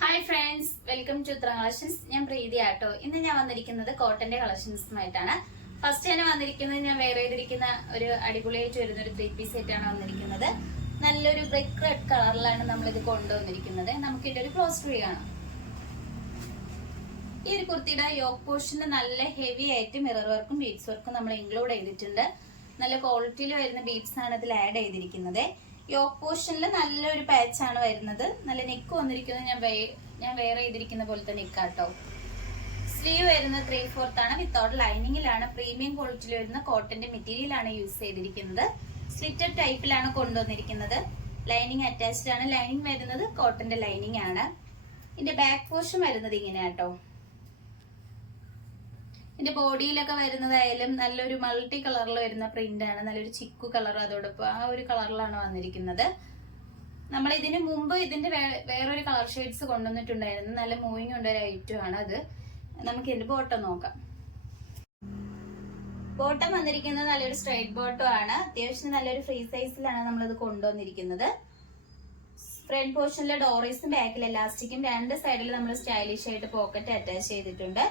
Hi friends, welcome to Uthara collections. ഞാൻ പ്രീതി ആട്ടോ. ഇന്ന് ഞാൻ വന്നിരിക്കുന്നത് കോട്ടന്റെ കളക്ഷൻസുമായിട്ടാണ്. ഫസ്റ്റ് തന്നെ വന്നിരിക്കുന്നത് ഞാൻ വേറെ ചെയ്തിരിക്കുന്ന ഒരു അടിപൊളിയായിട്ട് വരുന്ന ഒരു 3 പീസ് സെറ്റ് ആണ് വന്നിരിക്കുന്നത്. നല്ലൊരു ബ്രിക്ക് റെഡ് കളറിലാണ് നമ്മളിത് കൊണ്ടുവന്നിരിക്കുന്നത്. നമുക്ക് ഇതിന്റെ ഒരു ക്ലോസ് വ്യൂ കാണാം. ഈ ഒരു കുർത്തിയുടെ യോക്ക് പോർഷന് നല്ല ഹെവി ആയിട്ട് മിറർ വർക്കും ബീഡ്സ് വർക്കും നമ്മൾ ഇൻക്ലൂഡ് ചെയ്തിട്ടുണ്ട്. നല്ല ക്വാളിറ്റിയിൽ വരുന്ന ബീഡ്സ് ആണ് ഇതിൽ ആഡ് ചെയ്തിരിക്കുന്നത്. യോക്ക് പോർഷനിൽ നല്ലൊരു പാച്ച് ആണ് വരുന്നത്. നല്ല നെക്ക് വന്നിരിക്കുന്നത് ഞാൻ വേറെ ചെയ്തിരിക്കുന്ന പോലത്തെ നെക്കാട്ടോ. സ്ലീവ് വരുന്നത് 3/4 ആണ്. വിത്തൗട്ട് ലൈനിങ്ങിലാണ്. പ്രീമിയം ക്വാളിറ്റിയിൽ വരുന്ന കോട്ടന്റെ മെറ്റീരിയൽ ആണ് യൂസ് ചെയ്തിരിക്കുന്നത്. സ്ലിറ്റഡ് ടൈപ്പിലാണ് കൊണ്ടുവന്നിരിക്കുന്നത്. ലൈനിങ് അറ്റാച്ച്ഡ് ആണ്. ലൈനിങ് വരുന്നത് കോട്ടന്റെ ലൈനിങ് ആണ്. ഇതിന്റെ ബാക്ക് പോർഷൻ വരുന്നത് ഇങ്ങനെയാട്ടോ. ഇതിന്റെ ബോഡിയിലൊക്കെ വരുന്നതായാലും നല്ലൊരു മൾട്ടി കളറിൽ വരുന്ന പ്രിന്റ് ആണ്. നല്ലൊരു ചിക്കു കളർ, അതോടൊപ്പം ആ ഒരു കളറിലാണ് വന്നിരിക്കുന്നത്. നമ്മൾ ഇതിന് മുമ്പ് ഇതിന്റെ വേറൊരു കളർ ഷെയ്ഡ്സ് കൊണ്ടുവന്നിട്ടുണ്ടായിരുന്നു. നല്ല മൂവിങ് ഉണ്ട് ഒരു ഐറ്റം ആണ് അത്. നമുക്ക് ഇതിന്റെ ബോട്ടം നോക്കാം. ബോട്ടം വന്നിരിക്കുന്നത് നല്ലൊരു സ്ട്രൈറ്റ് ബോട്ടം ആണ്. അത്യാവശ്യം നല്ലൊരു ഫ്രീ സൈസിലാണ് നമ്മളിത് കൊണ്ടുവന്നിരിക്കുന്നത്. ഫ്രണ്ട് പോർഷനിലെ ഡോറീസും ബാക്കിൽ എലാസ്റ്റിക്കും രണ്ട് സൈഡിൽ നമ്മൾ സ്റ്റൈലിഷ് ആയിട്ട് പോക്കറ്റ് അറ്റാച്ച് ചെയ്തിട്ടുണ്ട്.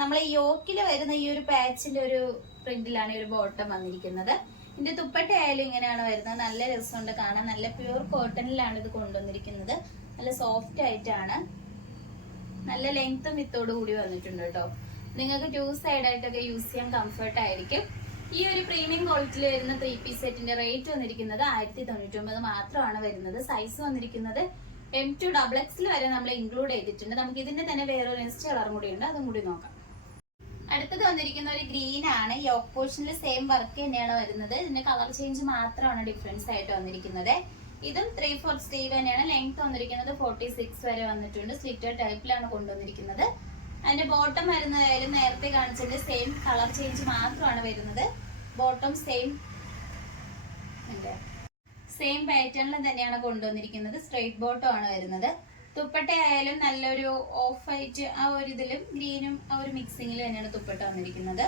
നമ്മൾ ഈ യോക്കിൽ വരുന്ന ഈ ഒരു പാച്ചിന്റെ ഒരു പ്രിന്റിലാണ് ഈ ഒരു ബോട്ടം വന്നിരിക്കുന്നത്. ഇതിന്റെ ദുപ്പട്ട ആയാലും ഇങ്ങനെയാണ് വരുന്നത്. നല്ല രസമുണ്ട് കാണാൻ. നല്ല പ്യൂർ കോട്ടണിലാണ് ഇത് കൊണ്ടുവന്നിരിക്കുന്നത്. നല്ല സോഫ്റ്റ് ആയിട്ടാണ്. നല്ല ലെങ്ത്തും വിത്തോട് കൂടി വന്നിട്ടുണ്ട് കേട്ടോ. നിങ്ങൾക്ക് 2 സൈഡ് ആയിട്ടൊക്കെ യൂസ് ചെയ്യാൻ കംഫർട്ട് ആയിരിക്കും. ഈ ഒരു പ്രീമിയം ക്വാളിറ്റിയിൽ വരുന്ന 3 പീസ് സെറ്റിന്റെ റേറ്റ് വന്നിരിക്കുന്നത് 1099 മാത്രമാണ് വരുന്നത്. സൈസ് വന്നിരിക്കുന്നത് M2XX വരെ നമ്മൾ ഇൻക്ലൂഡ് ചെയ്തിട്ടുണ്ട്. നമുക്ക് ഇതിന്റെ തന്നെ വേറൊരു നെക്സ്റ്റ് കളറും കൂടി ഉണ്ട്, അതും കൂടി നോക്കാം. അടുത്തത് വന്നിരിക്കുന്ന ഒരു ഗ്രീൻ ആണ്. യോക്ക് പോർഷനിൽ സെയിം വർക്ക് തന്നെയാണ് വരുന്നത്. ഇതിന്റെ കളർ ചേഞ്ച് മാത്രമാണ് ഡിഫറൻസ് ആയിട്ട് വന്നിരിക്കുന്നത്. ഇതും 3/4 സ്ലീവ് തന്നെയാണ്. ലെങ്ത് വന്നിരിക്കുന്നത് 46 വരെ വന്നിട്ടുണ്ട്. സ്ലിറ്റർ ടൈപ്പിലാണ് കൊണ്ടുവന്നിരിക്കുന്നത്. അതിന്റെ ബോട്ടം വരുന്നതായാലും നേരത്തെ കാണിച്ചതിന്റെ സെയിം കളർ ചേഞ്ച് മാത്രമാണ് വരുന്നത്. ബോട്ടം സെയിം പാറ്റേണിൽ തന്നെയാണ് കൊണ്ടുവന്നിരിക്കുന്നത്. സ്ട്രെയിറ്റ് ബോട്ടം ആണ് വരുന്നത്. ദുപ്പട്ട ആയാലും നല്ലൊരു ഓഫ് വൈറ്റ് ആ ഒരു ഇതിലും ഗ്രീനും ആ ഒരു മിക്സിംഗിൽ തന്നെയാണ് ദുപ്പട്ട വന്നിരിക്കുന്നത്.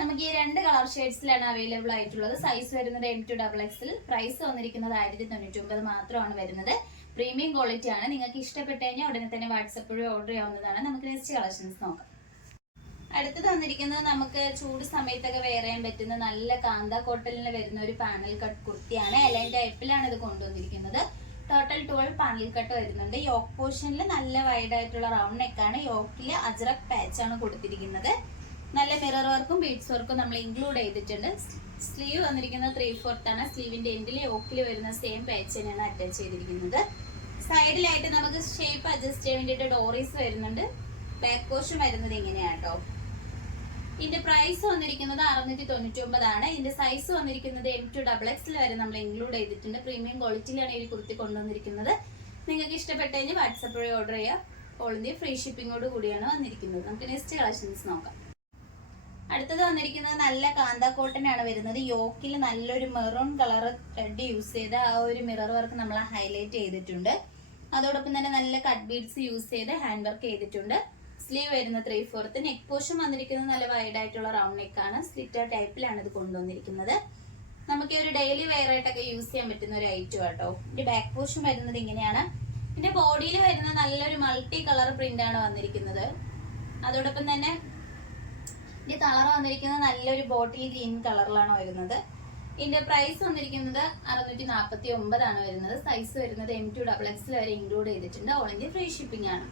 നമുക്ക് ഈ 2 കളർ ഷെയ്ഡ്സിലാണ് അവൈലബിൾ ആയിട്ടുള്ളത്. സൈസ് വരുന്നത് M2XX. പ്രൈസ് വന്നിരിക്കുന്നത് 1099 മാത്രമാണ് വരുന്നത്. പ്രീമിയം ക്വാളിറ്റി ആണ്. നിങ്ങൾക്ക് ഇഷ്ടപ്പെട്ടു കഴിഞ്ഞാൽ ഉടനെ തന്നെ വാട്സപ്പ് വഴി ഓർഡർ ചെയ്യാവുന്നതാണ്. നമുക്ക് നെക്സ്റ്റ് കളക്ഷൻസ് നോക്കാം. അടുത്തത് വന്നിരിക്കുന്നത് നമുക്ക് ചൂട് സമയത്തൊക്കെ വെയർ ചെയ്യാൻ പറ്റുന്ന നല്ല കാന്ത കോട്ടണിൽ വരുന്ന ഒരു പാനൽ കട്ട് കുർത്തിയാണ്. എലൈൻ ടൈപ്പിലാണ് ഇത് കൊണ്ടുവന്നിരിക്കുന്നത്. ടോട്ടൽ 12 പാനൽ കട്ട് വരുന്നുണ്ട്. യോക്ക് പോർഷനിൽ നല്ല വൈഡ് ആയിട്ടുള്ള റൗണ്ട് നെക്കാണ്. യോക്കില് അജ്രക് പാച്ച് ആണ് കൊടുത്തിരിക്കുന്നത്. നല്ല മിറർ വർക്കും ബീഡ്സ് വർക്കും നമ്മൾ ഇൻക്ലൂഡ് ചെയ്തിട്ടുണ്ട്. സ്ലീവ് വന്നിരിക്കുന്നത് 3/4 ആണ്. സ്ലീവിന്റെ എൻഡിൽ യോക്കിൽ വരുന്ന സെയിം പാച്ച് തന്നെയാണ് അറ്റാച്ച് ചെയ്തിരിക്കുന്നത്. സൈഡിലായിട്ട് നമുക്ക് ഷേപ്പ് അഡ്ജസ്റ്റ് ചെയ്യാൻ വേണ്ടിയിട്ട് ഡോറീസ് വരുന്നുണ്ട്. ബാക്ക് പോർഷൻ വരുന്നത് ഇങ്ങനെയാട്ടോ. ഇതിന്റെ പ്രൈസ് വന്നിരിക്കുന്നത് 699 ആണ്. ഇതിന്റെ സൈസ് വന്നിരിക്കുന്നത് M2XX വരെ നമ്മൾ ഇൻക്ലൂഡ് ചെയ്തിട്ടുണ്ട്. പ്രീമിയം ക്വാളിറ്റിയിലാണ് ഈ കുർത്തി കൊണ്ടുവന്നിരിക്കുന്നത്. നിങ്ങൾക്ക് ഇഷ്ടപ്പെട്ടു കഴിഞ്ഞാൽ വാട്സപ്പ് വഴി ഓർഡർ ചെയ്യാം. ഓൾ ഇന്ത്യ ഫ്രീ ഷിപ്പിംഗോട് കൂടിയാണ് വന്നിരിക്കുന്നത്. നമുക്ക് നെക്സ്റ്റ് കളക്ഷൻസ് നോക്കാം. അടുത്തത് വന്നിരിക്കുന്നത് നല്ല കാന്ത കോട്ടൺ ആണ് വരുന്നത്. യോക്കിൽ നല്ലൊരു മെറൂൺ കളർ ത്രെഡ് യൂസ് ചെയ്ത് ആ ഒരു മിറർ വർക്ക് നമ്മൾ ഹൈലൈറ്റ് ചെയ്തിട്ടുണ്ട്. അതോടൊപ്പം തന്നെ നല്ല കട്ട് ബീഡ്സ് യൂസ് ചെയ്ത് ഹാൻഡ് വർക്ക് ചെയ്തിട്ടുണ്ട്. സ്ലീവ് വരുന്ന 3/4. നെക്ക് പോർഷൻ വന്നിരിക്കുന്നത് നല്ല വൈഡ് ആയിട്ടുള്ള റൗണ്ട് നെക്കാണ്. സ്ലിറ്റർ ടൈപ്പിലാണ് ഇത് കൊണ്ടുവന്നിരിക്കുന്നത്. നമുക്ക് ഈ ഒരു ഡെയിലി വെയർ ആയിട്ടൊക്കെ യൂസ് ചെയ്യാൻ പറ്റുന്ന ഒരു ഐറ്റം ആട്ടോ. ഇതിന്റെ ബാക്ക് പോർഷൻ വരുന്നത് ഇങ്ങനെയാണ്. ഇതിന്റെ ബോഡിയിൽ വരുന്ന നല്ലൊരു മൾട്ടി കളർ പ്രിന്റ് ആണ് വന്നിരിക്കുന്നത്. അതോടൊപ്പം തന്നെ ഇതിന്റെ കളർ വന്നിരിക്കുന്നത് നല്ലൊരു ബോട്ടിൽ ഗ്രീൻ കളറിലാണ് വരുന്നത്. ഇതിന്റെ പ്രൈസ് വന്നിരിക്കുന്നത് 649 ആണ് വരുന്നത്. സൈസ് വരുന്നത് M2XX വരെ ഇൻക്ലൂഡ് ചെയ്തിട്ടുണ്ട്. ഓൾ ഇന്ത്യ ഫ്രീ ഷിപ്പിംഗ് ആണ്.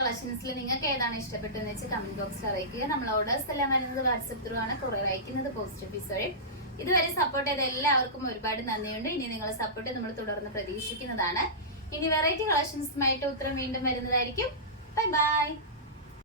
കളക്ഷൻസിൽ നിങ്ങൾക്ക് ഏതാണ് ഇഷ്ടപ്പെട്ടതെന്ന് വെച്ച് കമന്റ് ബോക്സിൽ അറിയിക്കുക. നമ്മൾ ഓർഡേഴ്സ് എല്ലാം വരുന്നത് വാട്സപ്പ് ത്രൂ ആണ്. കൊറിയർ അയക്കുന്നത് പോസ്റ്റ് ഓഫീസ് വഴി. ഇതുവരെ സപ്പോർട്ട് ചെയ്ത എല്ലാവർക്കും ഒരുപാട് നന്ദിയുണ്ട്. ഇനി നിങ്ങളെ സപ്പോർട്ട് നമ്മൾ തുടർന്ന് പ്രതീക്ഷിക്കുന്നതാണ്. ഇനി വെറൈറ്റി കളക്ഷൻസുമായിട്ട് ഉത്തരം വീണ്ടും വരുന്നതായിരിക്കും. Bye bye.